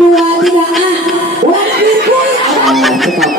dua, tiga, warna biru. Cukup.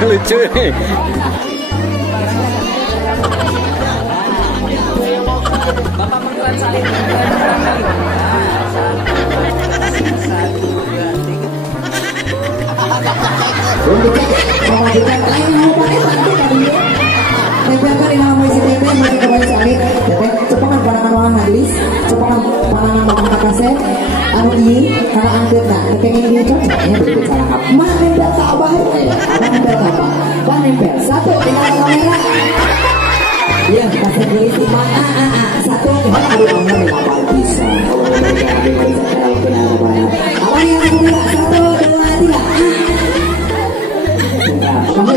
Lucu nih. Bapak panggilan salin. Anu ini karena angkat nak pengen dia cocoknya berbicara apa mah nempel tak abah abah nempel apa abah nempel satu tinggal kamera iya kasih tulis di mana satu kita aduh kamu nih apa bisa apa yang kedua satu dua tiga kamu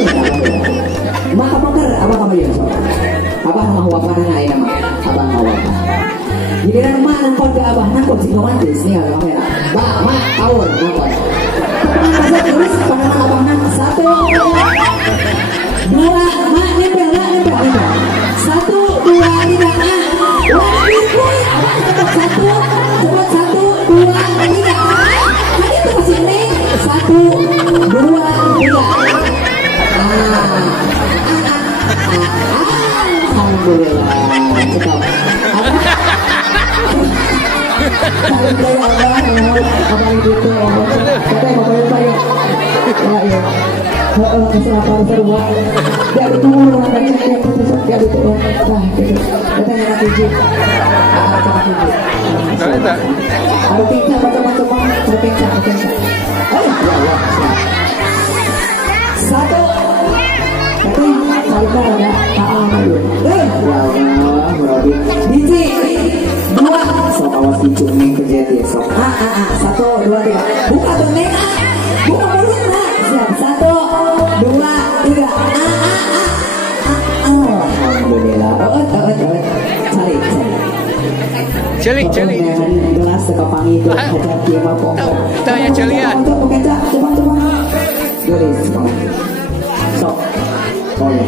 mak apa ker apa kamu ya abah mau apa nanya ya mak abah mau apa giliran mak nangkot ke abah nangkot si romantis nih kalau kamera mak awal nangkot masa terus pandangan abah nangkot satu dua mak nempel satu dua tiga warna biru abah cepat satu dua tiga tadi itu masih neng satu dua tiga alhamdulillah cepat saling dari Allah apa itu kata yang bapak saya ya kesalahan serba dia bertemu dengan baca yang profesor dia bertemu wah gitu kata yang tujuh ada pincang macam-macam ada pincang oh ya Allah satu tapi kalau ada ayo ya Allah berarti biji dua sok awas hijau nih kejadian sok satu dua tiga buka tuh nih buka mulutnya siap satu dua tiga alhamdulillah cari gelas sekapangi itu ada kima pokok tahu ya cari ya untuk kecap coba gelis sok oh ya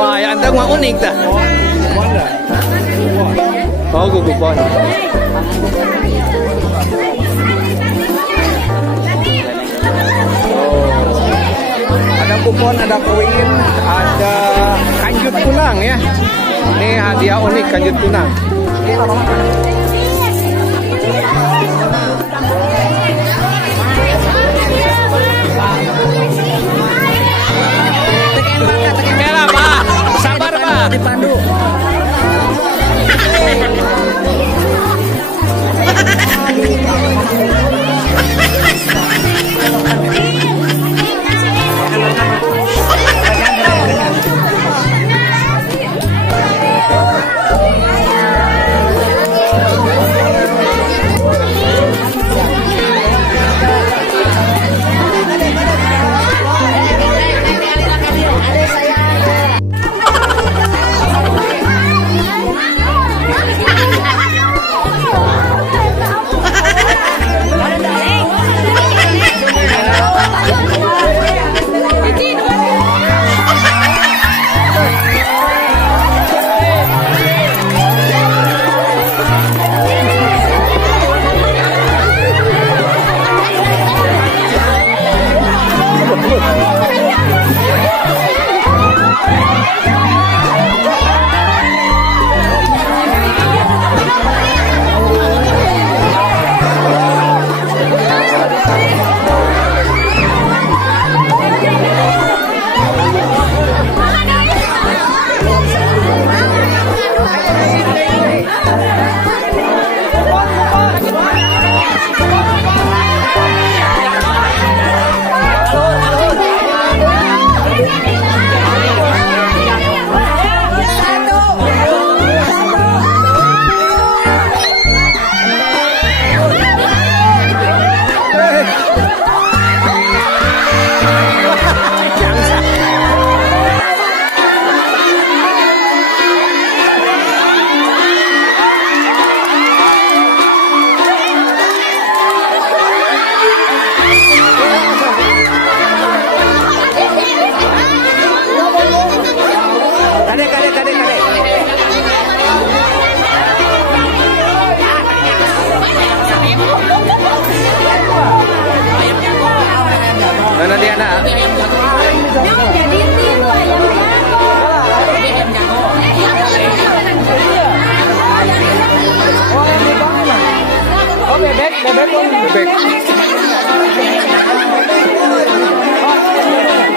Wah, yang anteng mah unik dah. Oh, kupon. Ada kupon, ada koin, ada kanjut tunang ya. Ini hadiah unik kanjut tunang. Kela Pak, sabar Pak. Dipandu. Bebek.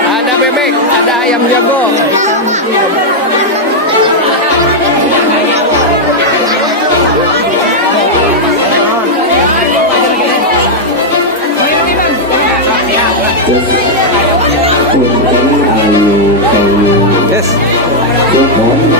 Ada bebek, ada ayam jago. Yes.